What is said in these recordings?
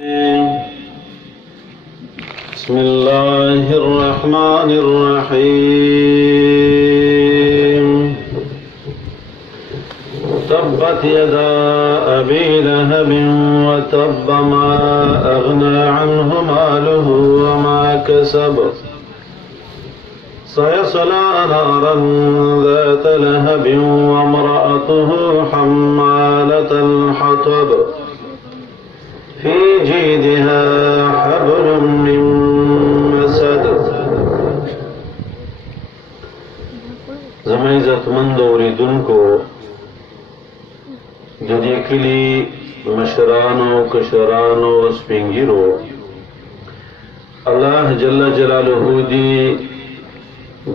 بسم الله الرحمن الرحيم تبت يدا أبي لهب وتب ما أغنى عنه ماله وما كسب سيصلى نارا ذات لهب وامرأته حمالة الحطب في جيدها حبل من مسد. زمین عزتمند اوریدونکو د دې کلي مشرانو کشرانو سپین ږیرو الله جل جلاله دې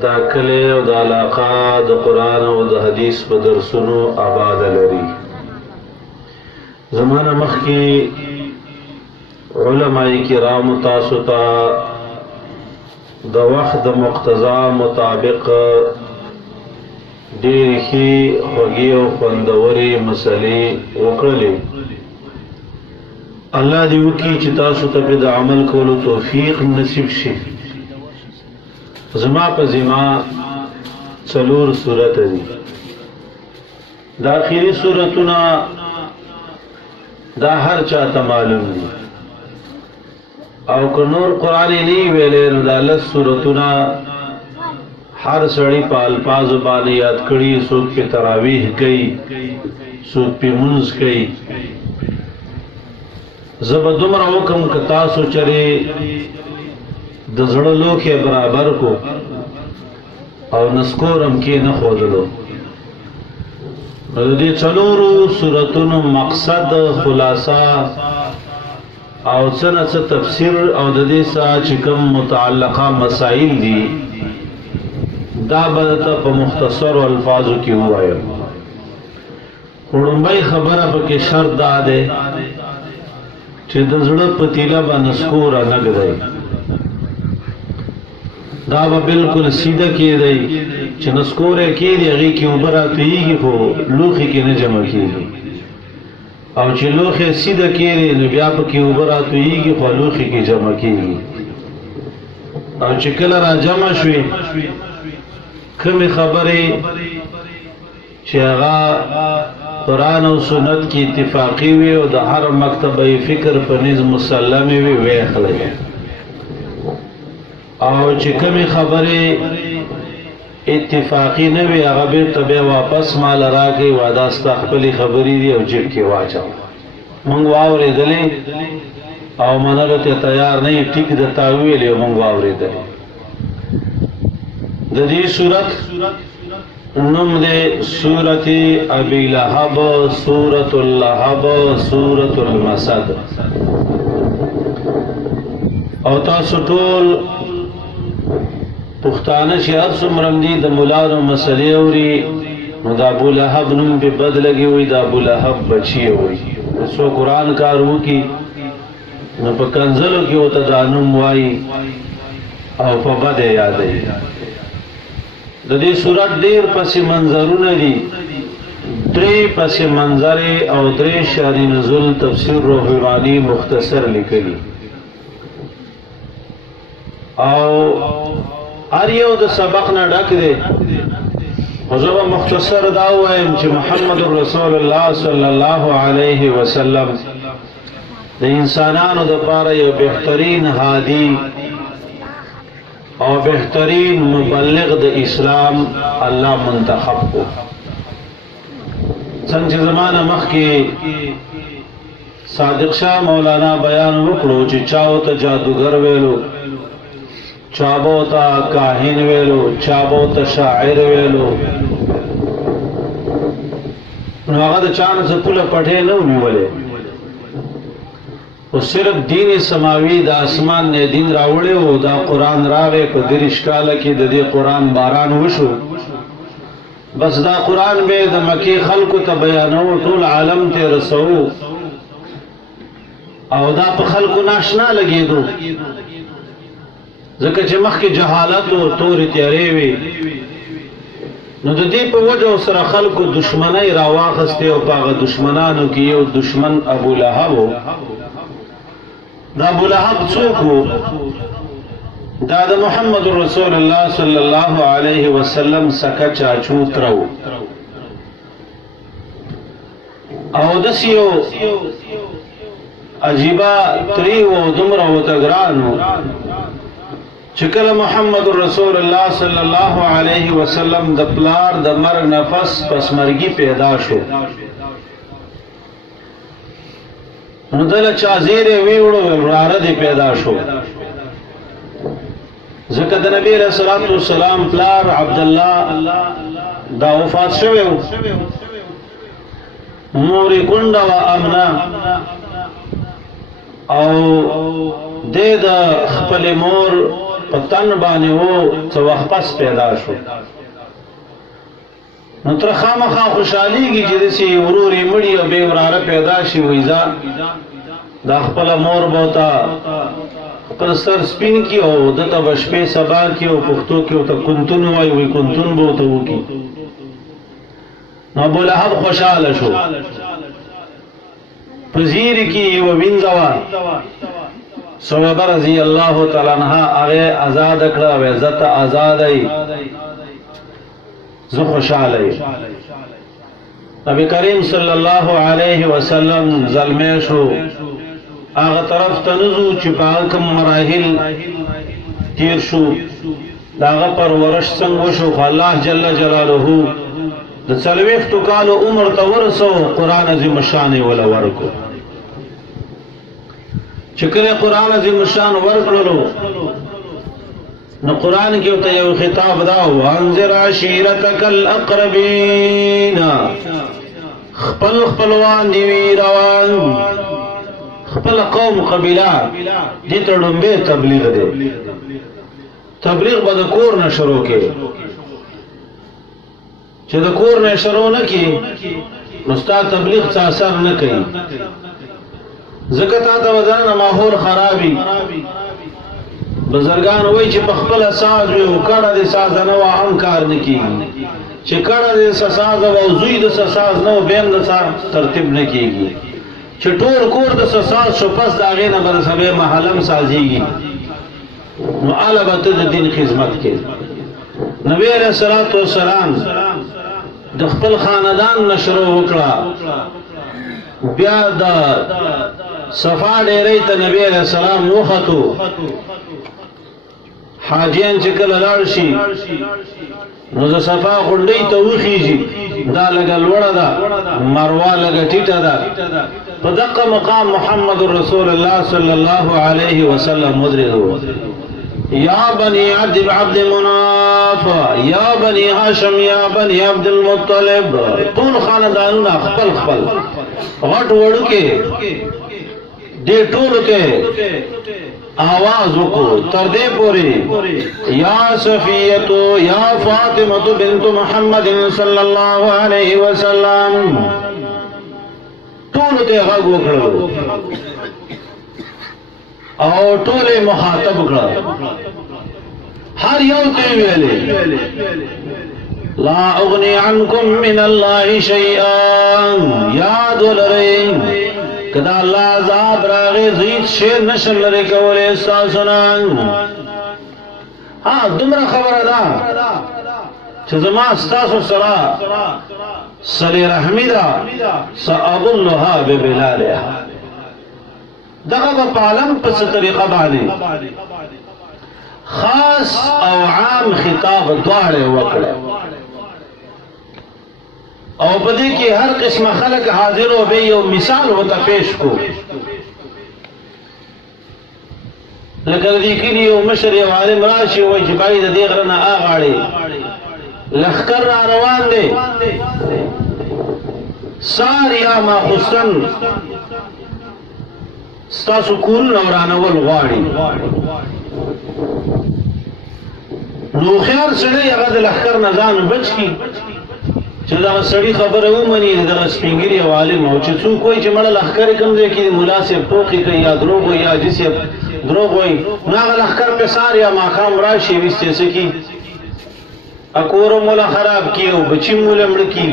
دا کلی او دا علاقه د قرآن او د حدیث په درسونو آباد لري. زمانه مخکې علماء کرام تاسو ته د وخت د مقتضا مطابق ډېرې ښې خوږې او خوندورې مسلې وکړلې. الله دې وکړي چې تاسو ته پرې د عمل کولو توفیق نصیب شي. زما په ذمه 4 سورته دي. د آخري سورتونه دا هر چاته معلوم دي او که نور قرآن نه ویلې نو دا 10 سورتونه هر سړی په الفاظ باندې یاد کړي. څوک په تراویح کوي، څوک په منځ کوي. زه به دومره وکم که تاسو چرې د زړه لوښی برابر کو او نسکورم کې نه ښودلو. د دې 4 سورتونو مقصد خلاصه او څه تفسیر او د دې سره چې کوم متعلقه مسائل دي دا به په مختصر الفاظو کې ووایم. وړومبۍ خبره پکې شرط دا ده چې د زړه پتیله به نسکوره نه ږدئ. دا به بالکل سیده کېدی چې نسکوره کېدی هغې کې اوبه راتویږي خو لوښي کې نه جمع کېږي، او چې لوښی سیده کېدی نو بیا پکې اوبه راتویږي خو لوښي کې جمع کېږي. او چې کله را جمع شوې کومې خبرې چې هغه قرآن او سنت کې اتفاقي وي او د هر مکتبه فکر په نیز مسلمې وي ویخلئ، او چې کومې خبرې اتفاقی نه وي هغه بیرته بیا واپس مال راکړئ. وادا ستا خپلې خبرې دي او جیب کې واچوه. موږ واورېدلې او منلو ته تیار نه یې، ټیک درته وویلې او موږ واورېدلې. د دې صورت نوم دی سورت ابي لهب، سورت اللهب، سورت المسد. او تاسو ټول پښتانه چې هر څومره دي د مولانو مسلې اوري نو د ابو لهب نوم به بد لګي وي، د ابو لهب بچی وي. څو قرآن کار وکړي نو په کنزلو کې ورته دا نوم وایي او په بد یې یادوي. د دې صورت ډېر پس منظرونه دي، 3 پس منظرې او 3 شعر نزول تفسیر روح المعانی مختصر لیکلي. او هر یو د سبق نه ډک دی. زه به مختصر دا ووایم چې محمد رسول الله صلی الله علیه وسلم د انسانانو دپاره یو بهترین هادي او بهترین مبلغ د اسلام الله منتخب کو. څنګه چې زمانه مخکې صادق شاه مولانا بیان وکړو چې چاو ته جادوګر ویلو، چابو تا کاهن ویلو، چابو تا شاعر ویلو، نو هغه د چانه څه پوله پټې نه ونیولې، او صرف دین سماوي د اسمان نه دین راوړی و. دا قرآن راغی په 30 کاله کې د دې قرآن باران وشو. بس دا قرآن به د مکې خلکو ته بیانو، ټول عالم ته رسو، او دا په خلکو ناشنا لګېدو ځکه چې مخکې جهالت او تورې تیارې وي. نو د دې په وجه سره خلکو دشمنی راواخستې او په هغه دشمنانو کې یو دشمن ابو لهب دا ابو لهب څوک و؟ دا د محمد رسول الله صلی الله علیه وسلم سکه چاچو ترو او دسیو عجیبا تریو دمر و تگرانو چکل محمد رسول الله صلی الله علیه وسلم د پلار د مرگ نفس پس مرگی پیدا شو نو دل چازیر ویوڑو وراره دی پیدا شو ذکر د نبی علیہ الصلوۃ والسلام پلار عبدالله دا وفات شویو موری کنڈا و امنا او دے دا خپل مور پتن بانی ہو تو وقت پس پیدا شو نو تر خامخا خوشحالی کی جدسی وروری مڑی و بے وراره پیدا شی ویزا دا خپل مور بوتا خپل سر سپین کی او دتا بشپے سبا کی او پختو کی او تا کنتون وائی وی کنتون بوتا ہو کی نو ابو لہب خوشحال شو پذیر کی و بینزوا صحابہ رضی اللہ تعالیٰ عنہ آگے آزاد اکڑا و عزت آزاد ای زو خوشحال ای نبی کریم صلی اللہ علیہ وسلم ظلمے شو آغا طرف تنزو چپاکم مراحل تیر شو داغا پر ورش سنگو شو فاللہ جل جلالہو د څلوېښتو کالو عمر ته ورسو قرآن عظیم الشان ولا ورکو چې کله قرآن عظیم الشان ورکړلو نو قرآن کې ورته یو خطاب دا وانذر عشیرتک الاقربین خپل خپلوان دی روان خپل قوم قبیله دې ته ډومبه تبلیغ دی تبلیغ به د کور نه شروع کې چې د کور نه شروع نه کی مستاد تبلیغ څه اثر نه کوي ځکه تا ته ودان ماحول خرابي بزرگان وای چې په خپل ساز او کړه د ساز نه و هم کار نه کیږي چې کړه د ساز او زوی د ساز نه بین د ترتیب نه کیږي چې ټول کور د ساز شو پس دا غي نه بر سبه محلم سازيږي نو علبت د دین خدمت کې نبی علیہ الصلوۃ والسلام د خپل خاندان نشرو وکړه بیا د صفا ډېرې ته نبی علیہ السلام وختو حاجیان چې کله لاړ شي نو د صفا غونډې ته وخیږي دا لګ لوړه ده مروه لګ ټیټه ده په دغه مقام محمد رسول الله صلی الله علیه وسلم مدرو یا بنی عبد مناف یا بنی هاشم یا بنی عبد المطلب طول خاندانونه خپل خپل غټ وړو کې دې ټول کې آواز وکړو تر دې پورې یا صفیه یا فاطمه بنت محمد صلی الله علیه وسلم ټول ته غږ وکړو او ټوله مخاطب کړه هر یو ته ویلې لا اغني عنكم من الله شيئا یاد ولرئ کدا الله عذاب راغی زید شیر نشل لري کولې استاسونه ها دومره خبره ده چې زما استاسو سره صلی رحمی ده سأظلها ببلالها دغه په عالم په څه طریقه باندې خاص او عام خطاب دواړه وکړه او په دې کې هر قسم خلق حاضر او به یو مثال وته پیش کو لکه دې کې یو مشر یو عالم راشي وای چې باید دې غرنه اغاړي لخر را روان دي ساریا ما حسن ستاسو کول نورانول غواړي نو خیر سره هغه د لخر نه ځان بچ کی چې دا سړی خبره ومني دا سپینګری عالم او چې څوک کوئی چې مړ لخر کوم ځای کې مناسب ټوکی کوي یا دروغ وي یا جسه دروغ وي هغه لخر په ساریا ما خام راشي وسته سکی اکور مولا خراب کیو بچی مولا مړ کی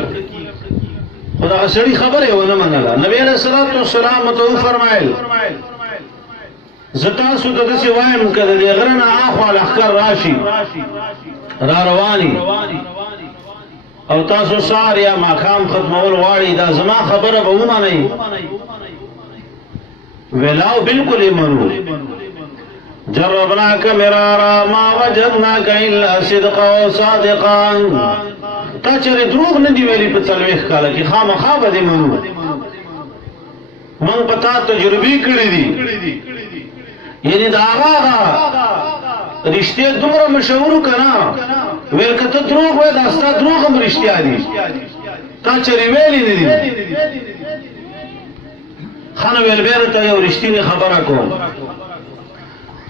خدا سړی خبره ونه منله نبی علیہ الصلوۃ والسلام تو فرمایل زتاسو ته داسې وایم که د دې غره نه اخوا لښکر راشي را رواني او تاسو سهار یا ماښام ختمول غواړئ دا زما خبره به ومنئ ویلاو بالکل یې منو جربناک مرارا ما وجدناک الا صدقا و صادقا تا چرې دروغ نه دي ویلي په 40 کاله کې خامخا به دې منو من په تا تجربې کړې دي یعنی دا هغه رښتیا دومره مشهور که نه ویل که ته دروغ وایې دا ستا دروغ هم رښتیا دي تا چرې ویلي نه دي ښه نو ویل بیا درته یو رښتینې خبره کوم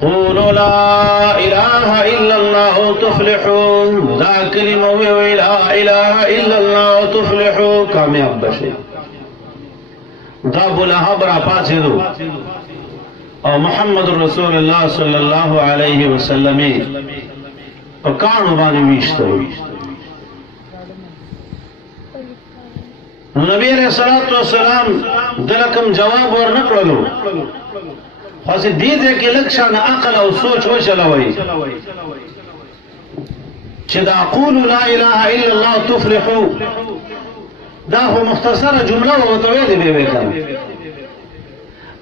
قولوا لا اله الا الله تفلحون دا کلمه وی لا اله الا الله تفلحون کامیاب بشئ دا ابو لهب را پاڅېدو او محمد رسول الله صلی الله علیه وسلم په کاڼو باندې ویشتو نبی علیہ الصلوۃ والسلام دلکم جواب ورنکړلو خاص دې دې کې لکشان عقل او سوچ وشلوي چې دا قولوا لا اله الا الله تفلحوا دا هو مختصره جمله وتوې دې به وکړه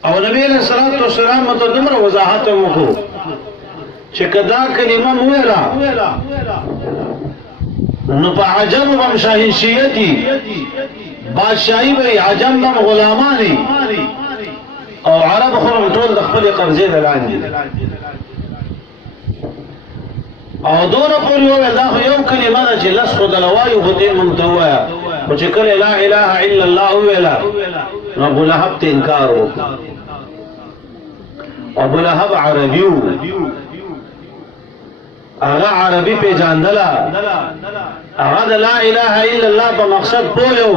او نبی علیہ الصلوۃ والسلام ته دومره وضاحت وکړو چې کدا کلمه مویلا نو په عجم و شاهنشیتی بادشاہی به عجم بم غلامانی او عرب خورم ټول د خپل قبضې نه لاندې او دونه پورې وویل دا خو یو کلمه ده چې لس خو د لوایو خو دې مونږ ته ووایه خو چې کله لا اله الا الله وویله نو ابو لهب ته انکار وکړو ابو لهب عربي و هغه عربي پیژندله هغه د لا اله الا الله په مقصد پوهیو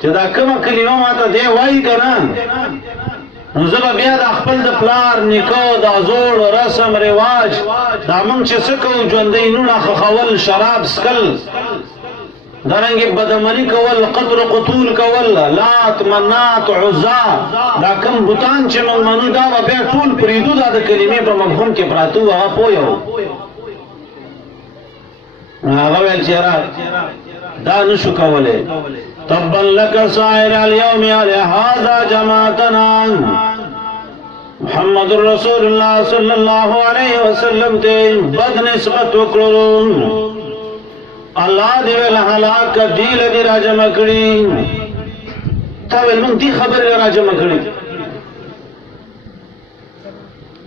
چې دا کومه کلمه ماته دی وایي که نه نو زه به بیا د خپل د پلار نیکه دا زوړ رسم رواج دا موږ چې څه کوو ژوندی نونه خښول شراب څکل دارنګې بدعملي کول قتل قتول کول لات منات عزا دا کوم بوتان چې موږ منو دا به بیا ټول پرېږدو دا د کلمې په مفهوم کې پراته وو هغه پوه هغه ویل چې یاره دا نشو کولی تبا لك سائر اليوم لهذا جماعتنا محمد رسول الله صلی الله علیه وسلم ته بد نسبت وکړو الله دې ول هلاک دی لدی راجم کړی تا ول مونږ دې خبره راجم کړی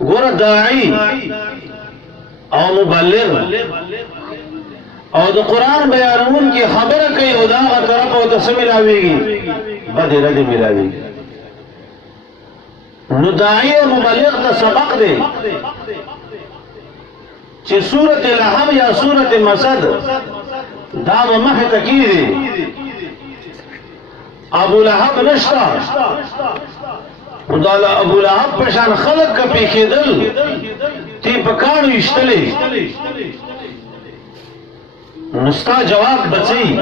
ګور داعی او مبلغ او د قرآن بیانون کی خبره کوي او دا هغه طرف او ته ملاويږي بده رد ملاويږي نو داعی او مبلغ ته سبق دی چې سورۃ لهب یا سورۃ مسد دا به مخه تکیږي ابو لهب نشتا خدا ابو لهب په شان خلق کا پیخیدل تی پکانو اشتلې نستا جواب بچی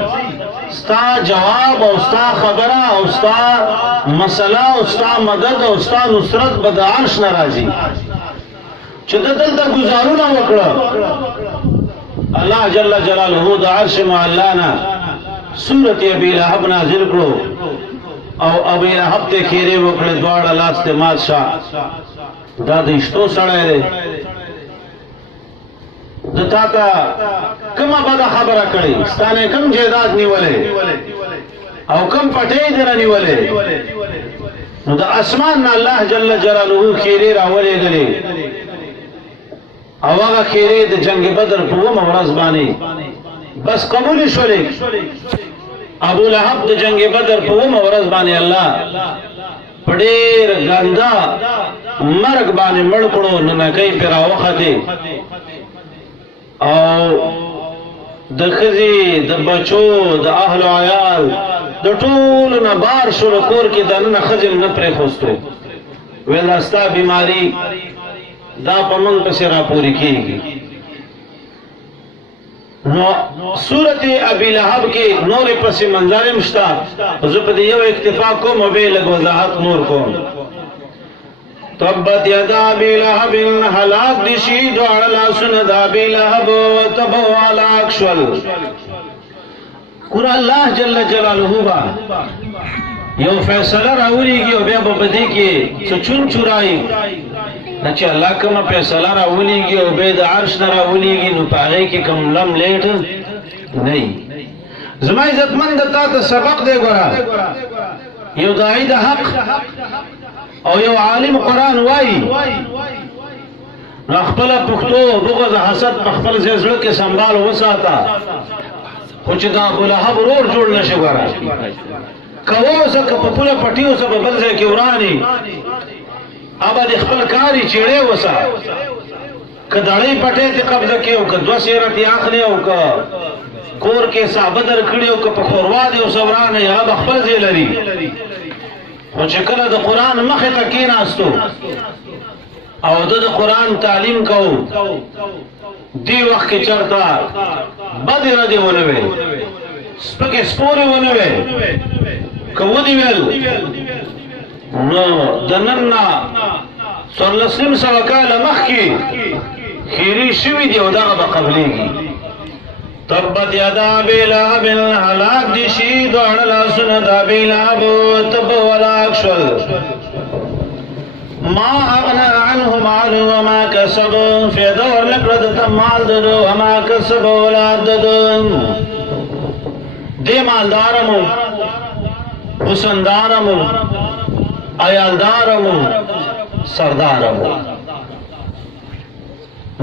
ستا جواب او ستا خبره او ستا مسله او ستا مدد او ستا نصرت به د عرش نه راځي چې دلته گزارونه وکړه الله جل جلاله د عرش معلانا سورۃ ابي لهب نازل کړو او ابي لهب ته خیره وکړه دواړه لاس ته مات شاه دا د اشتو سره دی دتا تا کما بدا خبره کړي ستانه کم جیداد نیولې او کم پټې در نیولې نو د اسمان الله جل جلاله خیره راولې غلې او هغه خیره د جنگ بدر په ورځ باندې بس قبول شولې ابو لهب د جنگ بدر په ورځ باندې الله پډېر ګندا مرګ باندې مړ کړو نه کوي پر اوخته او د خزي د بچو د اهل عیال د ټول نه بار شو کور کې دنه خزم نه پرې خوستو ولاستا بیماری دا پمن په سره پوری کیږي نو سورۃ ابي لهب کې نور پس منظر مشتا زه په یو اکتفا کوم او به له وضاحت نور کوم تبت یدا ابی لہب ہلاک دشی دوڑ لاسن دا ابی لہب و تب ہلاک شول قرآن اللہ جل جلالہ با یو فیصلہ راولی گی و بیا ببدی کی سچون چرائی نچه اللہ کم فیصلہ راولی گی و بید عرش راولی گی نو پاگئی کی کم لم لیٹ نہیں زمان عزت مند تا تا سبق دے گورا یو دائی دا حق او یو عالم قرآن وائی نو اخپل پختو بغض حسد پخپل زیزلو کے سنبال وساتا خوچ دا ابو لہب رور جوڑ نشے گورا کواو سا کپپولا پٹیو سا ببلزے کی ورانی آبا دی اخپل کاری چیڑے وسا کدڑی پٹے تی قبضہ کیو کدو سیرتی آخلی او کور کے صحبدر کڑیو کپخوروا دیو سورانے آب اخپل زی لری خوچ کل دا قرآن مخی تکین آستو او دا قرآن تعلیم کو دی وقت کے چرتا بدی ردی ونوے سپک سپوری ونوے کودی ویل نو دننا سورلسلم سوکال مخ کی خیری شوی دی او دا با قبلی کی تبت یدا ابی لہب ہلاک دیشی دوڑ لاسن دا ابی لہب تب ہلاک شول ما اغنا عنه مال وما کسب فیدور لکرد مال ددو وما کسب اولاد ددو دی مالدارمو حسندارمو ایالدارمو سردارمو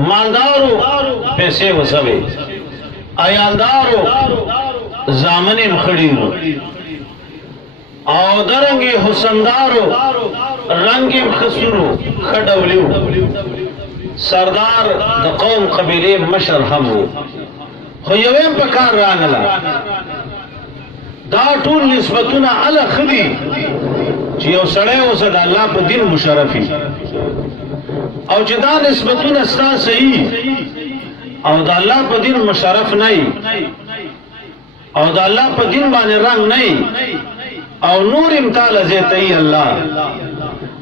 مالدارو پیسے وسوے ایالدارو زامنیم خڑیرو او درنگی حسندارو رنگیم خسورو خڑولیو سردار دا قوم قبیلے مشر ہمو خو یویم پکار رانلا دا ټول نسبتونه علا خدی چې یو سړی اوسه د الله په دین مشرفي او چې دا نسبتونه ستا صحیح او د الله په دین مشرف نه او د الله په دین باندې رنگ نه او نور امتال زیتئی الله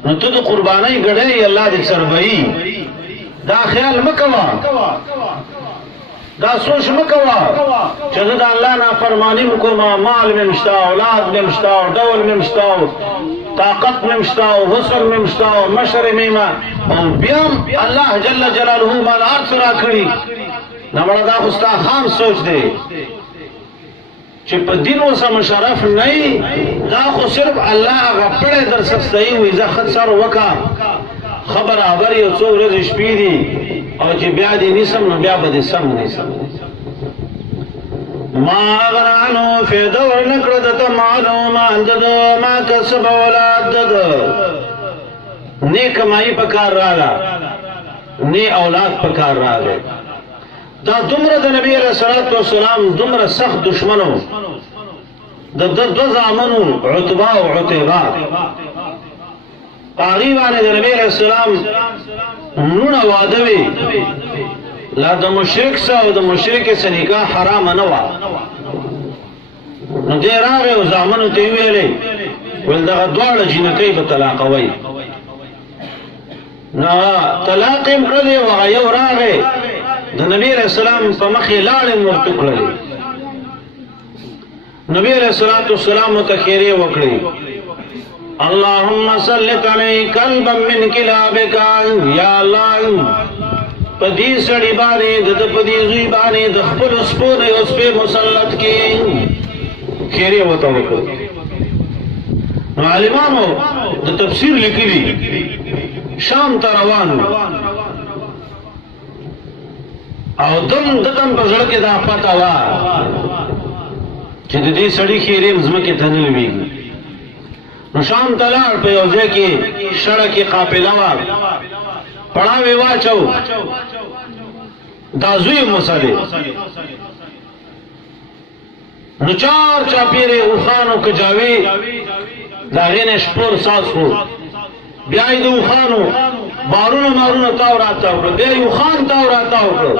نو ته د قربانۍ ګړی الله دې سربئی دا خیال مکوا دا سوچ مکوا چې دا الله نافرمانی وکما مال میں مشتا اولاد میں مشتا ډول میں مشتا طاقت میں مشتا وصل میں مشتا مشر میں او بیا الله جل جلاله مال ارث را کړی نمړه دا خوستا خام سوچ دی چې په دین وسه مشرف نه دا خو صرف الله غپړې در سستای وي ځه خسر وکا خبر خبر یو څو ورځې شپې دي او چې بیا دې نسم نو بیا به دې سم نسم ما غرانو فیده ورنکړه دته معلومه انددو ما کسب اولاد دده نه کمائی پکار راغله نه اولاد پکار راغله دا دومره د نبی علیہ الصلوۃ والسلام دومره سخت دشمنو د دو زامنو عتبہ او عتیبہ پاغیبانه د نبی علیہ السلام نونه واده وی لا د مشرک سره او د مشرک سره نکاح حرام نه و نو دې راغی او زامنو ته ویلې ول دا دواړه جنکې په طلاق وای نو طلاق یې کړی او یو راغی د نبی علیہ السلام په مخې لاړې ورته کړلې نبی علیہ الصلوۃ والسلام ته خیره وکړي اللهم صل علی قلبا من کلابک یا الله پدی سړی باندې د پدی زوی باندې د خپل سپور اوس په مسلط کې خیره وته وکړي نو عالمانو د تفسیر لیکلي شام ته روانو او دم په زړه کې دا پتا وا چې د دې سړی خیره مزمکه تنل ویږي نو شام تلار په یو ځای کې سړک قافله وا پړاوی واچو دا زوی مصالح نو چار چاپیره اوخانو کجاوی داغین شپور ساسو بیائی دو اوخانو بارونو مارونو تاو راتاو کرو بیائی اوخان تاو راتاو کرو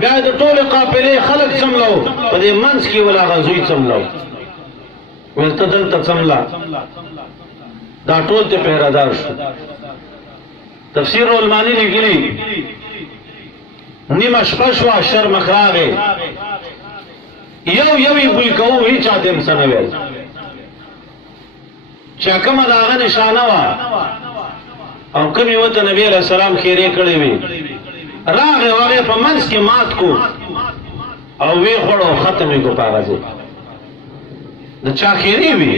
بیائی دو طول قافله خلق سملو پا دی منس کی ولا غزوی سملو ویلتا دلتا سملا دا ټول ته پهرادار شو تفسیر المانی لیکلی نیمه شپه شوه شرمخ راغی یوی بوی کوو هیچ چاته هم څه نه ویل چې کومه د هغه نشانه وه او کومې ورته نبي علیه السلام خیرې کړې وې راغی او هغې په منځ کې مات کو او ویې خوړ او ختم یې کړو په هغه ځای د چا خیرې وي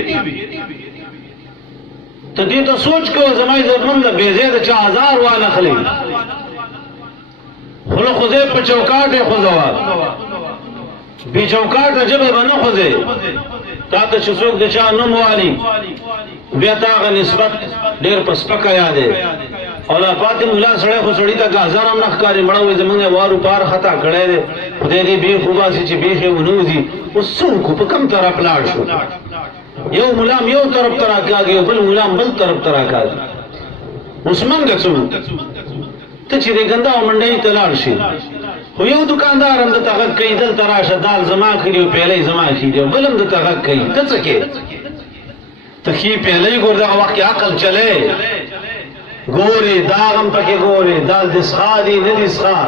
ته دې ته سوچ کوه زما عزتمند د بې ځای د چا ازار وانخلې خوله خوځې په چوکاټ یې خوځوه بې چوکاټه ژبه به نه خوځې تا ته چې څوک د چا نوم والي بیا ته هغه نسبت ډېر په سپکه یادې او لا پاتې ملا سړی خو سړي ته ګازر هم نه ښکاري مړه وایي زمونږ یې وارو پار خطا کړی دی خدای دې بېخ وباسي چې بېخ یې ونه وځي اوس څه وکړو په کوم طرف لاړ شو یو ملام یو طرف ته راکاږي او بل ملام بل طرف ته راکاږي اوس منګه څه ته چې دې ګنده او منډۍ ته لاړ شي خو یو دکاندار هم درته غږ کوي دلته راشه دال زما کړي او پیالی زما کړي او بل هم درته غږ کوي ته څه کوې ته ښي پیالی ګور دغه وخت کې عقل چلی ګورې داغ هم پکې ګورې دال دې څښا دي نه دي څښا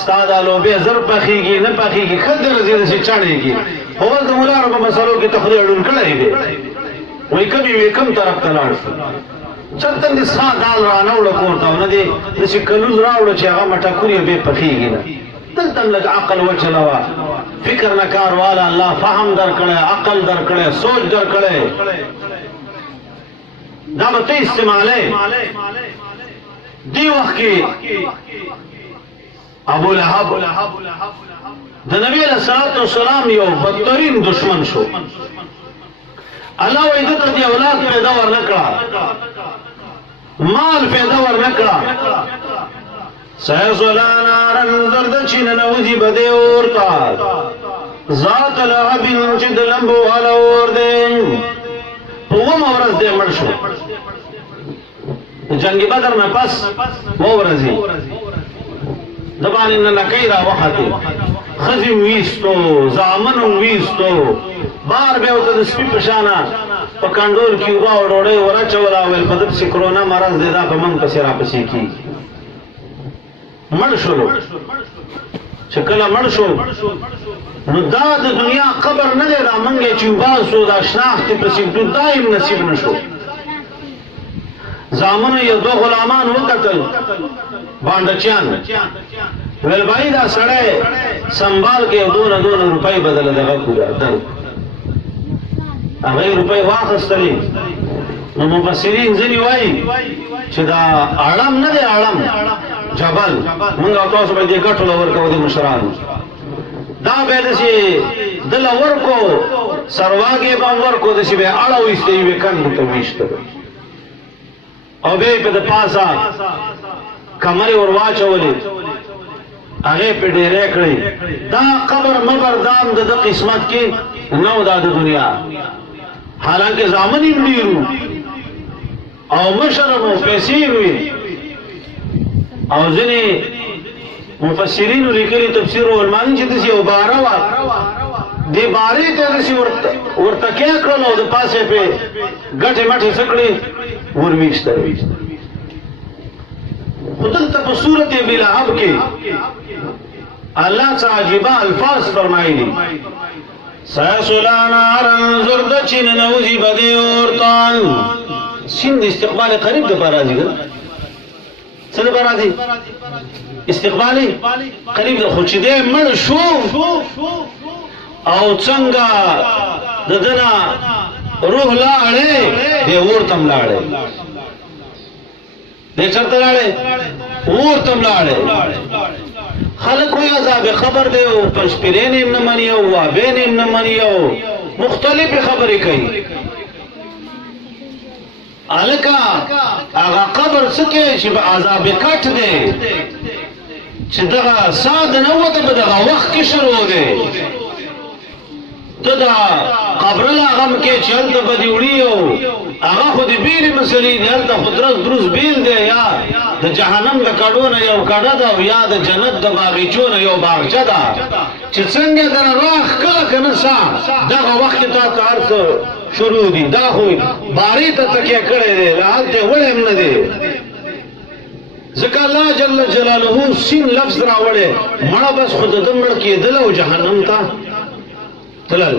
ستا دا لوبې زر پخېږي نه پخېږي ښه درځي داسې چڼېږي خو اوس د ملانو په مسلو کې ته خدای ړوند کړی دی وایي کمې وې کم طرف ته لاړ شو چرته دې څښا دال رانهوړه کور ته او نه دې داسې کلوز راوړه چې هغه مټکورې بې پخېږي نه دلته هم لږ عقل وچلوه فکر نه کار والا الله فهم درکړی عقل درکړی سوچ درکړی دا به ته استعمالوې دې وخت کې ابولهب د نبي علیه الصلاة والسلام یو بدترین دشمن شو الله وایي ده ته دې اولاد پیدا ورنه کړه مال پیدا ورنه کړه سيصلى نارا زرد چې ننوځي به دې اور ته ذات لهب چې د لمبو والا اور دی په اومه ورځ دې مړ شو جنگ بدر نه پس اوه ورځې د باندې نلکۍ راوختې ښځې ویستو زامن ویستو بار به ورته د سپي په شانه په کنډول کې اوبه او ډوډۍ ورچوله ویل په ده پسې کرونا مرض دی دا په موږ پسې راپسې کېږي مړ شولو چې کله مړ شو نو دا د دنیا قبر نه دی دا موږ یې چې وباسو دا شناختې پسې دایم نصیب نه شو زامنو یو دوه غلامان وکتل بانډچیان ویل بھائی دا سړی سنبال کې دونه روپۍ بدله دغه کوله در هغه یې روپۍ واخیستلې نو مفسرین ځینې وایي چې دا اړم نه دی اړم جبل موږ او تاسو به دې ګټو له ورکوو د مشرانو دا به داسې دله ورکو سرواګې به هم ورکو داسې به یې اړه ویسته یوې کندو ته ویشته او بیا یې په د پاسه کمرې ور واچولې هغې پې ډېرې کړې دا قبر مبر دام د ده قسمت کې نه و دا د دنیا حالانکه زامن یې ډېرو او مشر مو پیسې وي او ځینې مفسرینو لیکلي تفسیر المانی چې داسې یو باره وه دې بارې ته داسې ورتکې کړل او د پاسې پې ګټې مټې څه کړې ورویشتل خو دلته په صورت بلهب کې الله څه عجیبه الفاظ فرمایلي سيصلى نارا زرد چې ننوځي به دې اور ته سین د استقبال قریب دپاره راځي که څه دپاره راځي استقبال قریب ده خو چې دی مړ شو او څنګه د ده نه روح لاړې دی اور ته هم لاړې دی چېرته لاړې اور ته هم لاړې خلک وایي عذاب قبر دی او پنجپیرین یې نه مني او وابین یې نه مني او مختلفې خبرې کوي هلکه هغه قبر څه کوي چې به عذاب کټ دی چې دغه ساه د نه وته په دغه وخت کې شروع دی ته دا قبر له هغه م کې چې هلته به دې وړي او هغه خو د بېلې مسلې دي هلته خو دروز بیل دی یا د جهنم د کډو نه یو کډه ده او یا د جنت د باغچو نه یو باغچه ده چې څنګه دنه راښکله که نه ساه دغه وخت کې تا ته هر څه شروع دي دا خو بارې ته تکیه کړی دی له هلته وړی هم نه دی ځکه الله جل جلاله سین لفظ راوړی مړه بس خو د ده مړ کېدل او جهنم ته تلل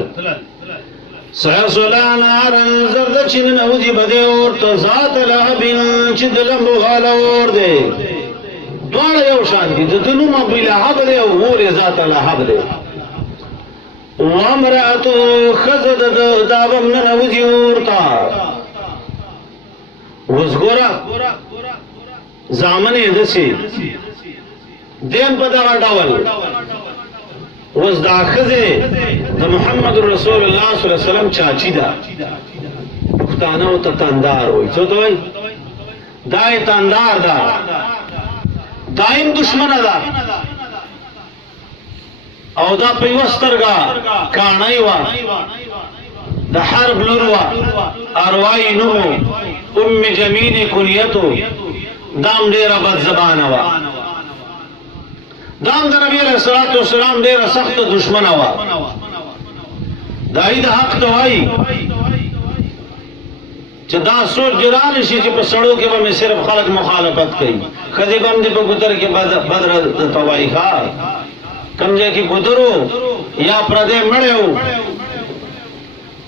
سيصلى نارا زرد چې ننوځي به دی ورته ذات لهب چې د لمبو غاله اور دی دواړه یو شان دي د ده نوم ابولهب دی او اور یې ذات لهب دی وامرأته ښځه د ده دا به هم ننوځي اور ته اوس ګوره زامن یې داسې دیم په دغه ډول اوس دا ښځې د محمد رسول الله صلی الله علیه وسلم چاچی ده پښتانه ورته تندار وایي څه ته وایي دا یې تندار ده دایم دشمنه ده او دا په یوه سترګه کاڼۍ وه د حرب لور وه اروايي نوم ام جمیل کنیتو دام ډېره بدزبانه وه دام د نبی علیه الصلاة والسلام ډېره سخته دشمنه وه دای د حق ته وایي چې دا سوچ دې رانه شي چې په سړو کې به مې صرف خلک مخالفت کوي ښځې به هم دې په ګودر کې بدر ته وایي ښه کوم ځای کې ګودر و یا پردی مړی و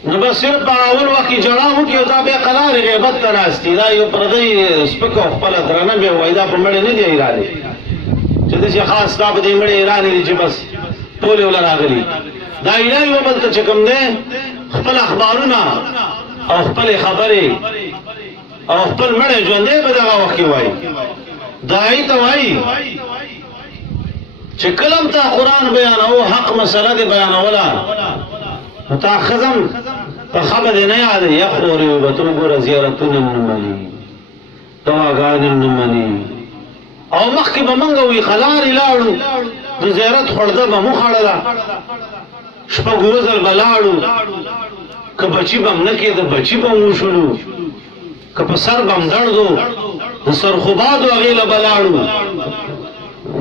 نو بس صرف په اول وخت کې جړا وکړي او دا بیا قلارې غیبت ته ناست دي دا یو پردی سپک او خپله درنه بیا وایي دا په مړی نه دی ایرانی چې داسې خاص دا په دې مړی ایرانی دي چې بس ټول یې وله راغلي دا ایرانی و بل ته چې کوم دی خپل اخبارونه او خپلې خبرې او خپل مړی ژوندی په دغه وخت کې وایي دای ته وایي چې کلم ته قرآن بیانوو حق مسله دې بیانوله نو تا ښځم په خبه دې نه یادوي یخورې به ته وګوره زیارتونه نه مني دواګانې نه مني او مخکې به موږ وي خلارې لاړو د زیارت خړده به مو خړله شپږ ورځل به لاړو که بچي به م نه کېده بچي به م وشلو که په سر به م دړدو د سرخوبادو هغې له به لاړو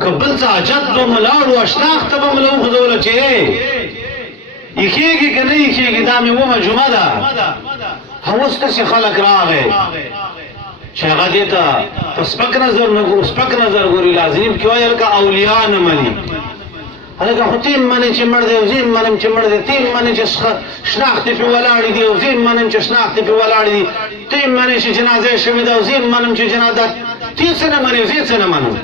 که بل څه حاجت به م لاړو اشناخته به م له وښودوله چې ایښېږي که نه ایښېږي دا مې ومه جمعه ده اوس داسې خلک راغی چې هغه دې ته په سپک نظر ګوري لازم کې وایي هلکه اولیا نه مني هلکه خو تیم منې چې مړ دی او زه منم چې مړ دی تیم منې چې شناختې پرې ولاړې دي او زه منم چې شناختې پرې ولاړې دي تیم منې چې جنازه یې شوې ده او زه منم چې جنازه تی څه نه منې زه څه نه منم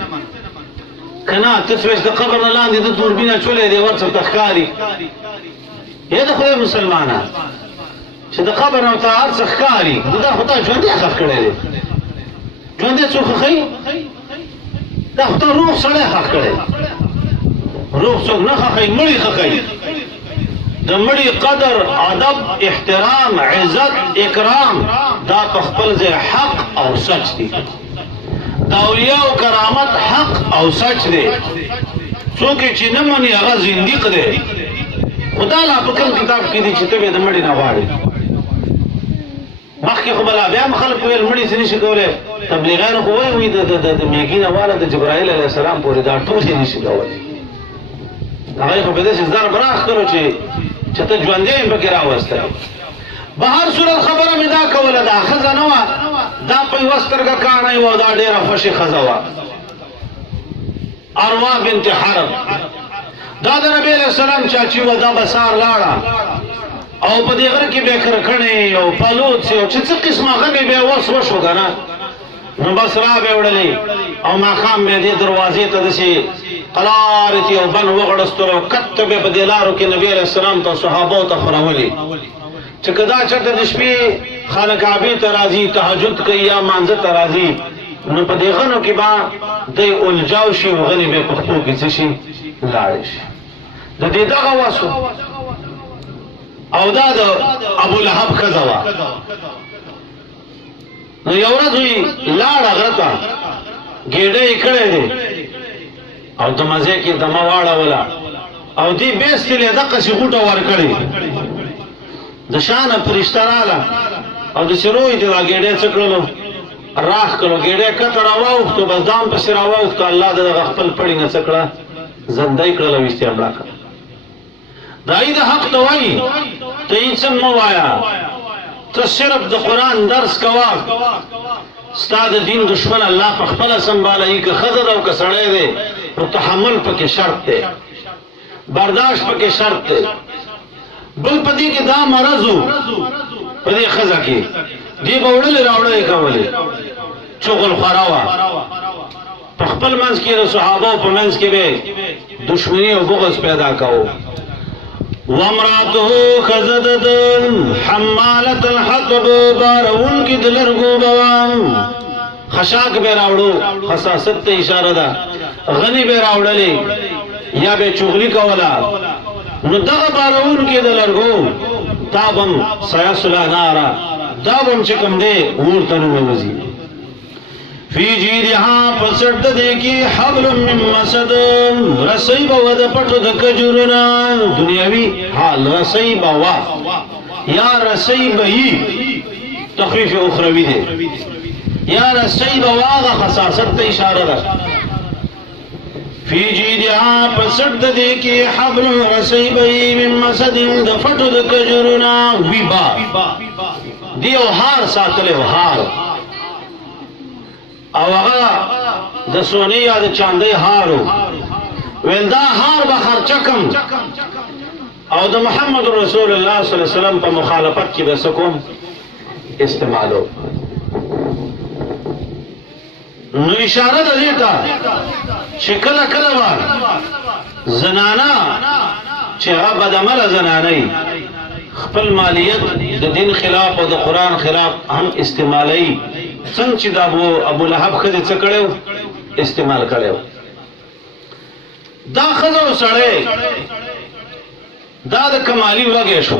که نه ته څه د قبر نه لاندې د دوربین اچولی دی ورته ورته ښکاري یا د خدای مسلمانه چې د قبر نه ورته هر څه ښکاري نو دا خو تا ژوندی ښخ کړی دی ژوندی څوک ښخوي دا خو تا روغ سړی ښخ کړی روغ څوک نه ښخوي مړي ښخوي د مړي قدر ادب احترام عزت اکرام دا په خپل ځای حق او سچ دی د اولیاء کرامت حق او سچ دی څوک چې نه مني هغه زنديق دی خدا لا په کوم کتاب کې دي چې ته د مړي نه غواړې مخکې خو بلا بیا خلک ویل مړي څه نشي کولی تبلیغیانو خو وایي د میږي نه واله د جبرائیل علیه السلام پورې دا ټول یې نشي کولی هغه خو په داسې ضرب راښکلو چې ته ژوندی یې پکې راوستی به هر صورت خبره مې دا کوله دا ښځه نه وه دا په یوه سترګه کاڼۍ وه دا ډېره خوشې ښځه وه اروا بنت حرب دا د نبی علیه السلام چاچي وه دا به سهار لاړه او په دې غره کې بیا کرکڼې او پالوڅې او چې څه قسمه غمې بیا وس وشو که نه نو بس را به وړلې او ماښام بیا دې دروازې ته داسې قلارتې او بن وغړستلو کته بیا په دې لارو کې نبي علیه السلام ته صحابو ته خورولې چې که دا چېرته د شپې خانه کعبې ته راځي تهجد کوي یا مانځه ته راځي نو په دې غنو کې به دی الجاو شي او غنې بیا پښتو کې څه شي لاړې شي د دې دغه وسو او دا د ابولهب ښځه وه نو یو ورځ وي لاړه غره ته ګېډه یې کړی دی او د مزې کې دمه واړوله او دې بیستلې دقسې غوټه ورکړې د شانه فرشته راله او داسې روی ته دا ګېډه څه کړلو راښ کړلو ګېډه یې کته راواوښتو بس دام پسې راواوښتو الله د دغه خپل پړي نه څه کړه زنده یې کړله ویستې مړه کړه دای د حق ته وایي ته هېڅ هم مه وایه ته صرف د قرآن درس کوه ستا د دین دشمن الله په خپله سنبالوي که ښځه ده او که سړی دی نو تحمل پکې شرط دی برداشت پکې شرط دی بل په دې کې دا مرض و په دې ښځه کې دې به وړلې راوړلې کولې چغل خورا وه په خپل منځ کې د صحابو په منځ کې به دشمني او بغض پیدا کوو وامراته خزدد حمالت الحطب بارون کی دلرگو بوام خشاک بے راوڑو خصاصت تے اشارہ دا غنی بے راوڑلی یا بے چغلی کولا نو دغ بارون کی دلرگو تابم سیاسلا نارا دابم چکم دے ورطنو وزی فی جیدہاں پسرد دے کی حبل من مسد رسی بود پٹو د کجورنا دنیاوی حال رسی بوا یا رسی بئی تخفیف اخروی دے یا رسی بوا غا خصاصت تا اشارہ دا فی جیدہاں پسرد دے کی حبل رسی بئی من مسد د پٹو د کجورنا وی با دیو ہار ساتلے و ہار او هغه د سونی یا د چاندی هارو ویل دا هار به خرچکم او د محمد رسول الله صلی الله علیه وسلم په مخالفت کې به سکوم استعمالو نو اشاره ده دې ته چې کله کله به زنانا چې هغه بدعمله زنانۍ خپل مالیت د دین خلاف او د قرآن خلاف هم استعمالوي څنګه چې دا ابو لهب ښځې څه کړی استعمال کړی دا ښځه او سړی دا د کمالي وږی شو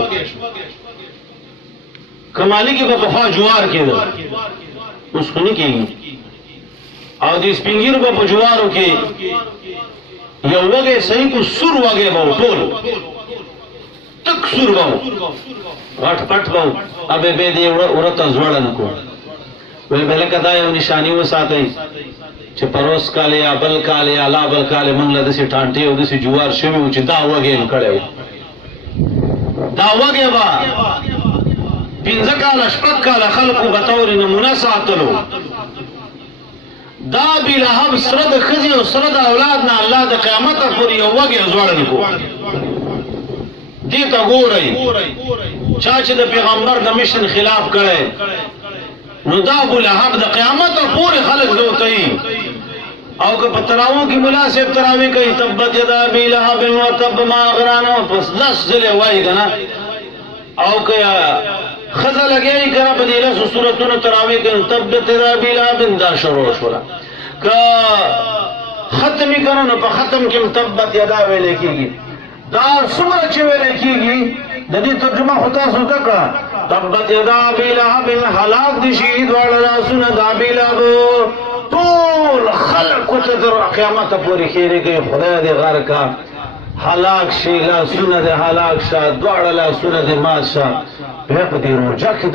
کمالي کې به پخوا جوار کېده اوس خو نه کېږي او د سپین ږیرو به په جوارو کې یو وږی صحیح کو سور وږی به و ټول تک سور به و غټ پټ به و ابې به دې ورته ځوړن کو وی بلکه دا یو نشانی وساتئ چې پروس کال یا بل کال یا لا بل کال موږ له داسې ټانټې او داسې جوار شوي وو چې دا وږی یې کړی دا وږی به پنځه کاله شپږ کاله خلکو به طور نمونه ساتلو دا بلهب سره د ښځې او سره د اولاد نه الله د قیامته پورې یو وږی ځوړن کو دې ته ګورئ چا چې د پیغمبر د مشن خلاف کړی نو دا ابو لهب د قیامت پورې خلق دوتای او که په تراوو کې مناسب تراوی کوي تبت یدا ابي لهب وتب ما غرانو پس 10 ځله وایي کنه او که خزه لګي کنه په دې له سورتونو تراوی کوي تبت یدا ابي لهب دا شروع شولا که ختمي کړو نو په ختم کې تبت یدا ویل کېږي دا څومره چې ویل کېږي د دې ترجمه خو تاسو وکړه تبت یدا ابي لهب هلاک دي شهید واړه راسونه د ابي لهب ټول خلق ته تر قیامت پورې خیرېږي خدای دې غر کا هلاک شي لاسونه د هلاک شه دواړه لاسونه د مات شه بیا په دې روژه کې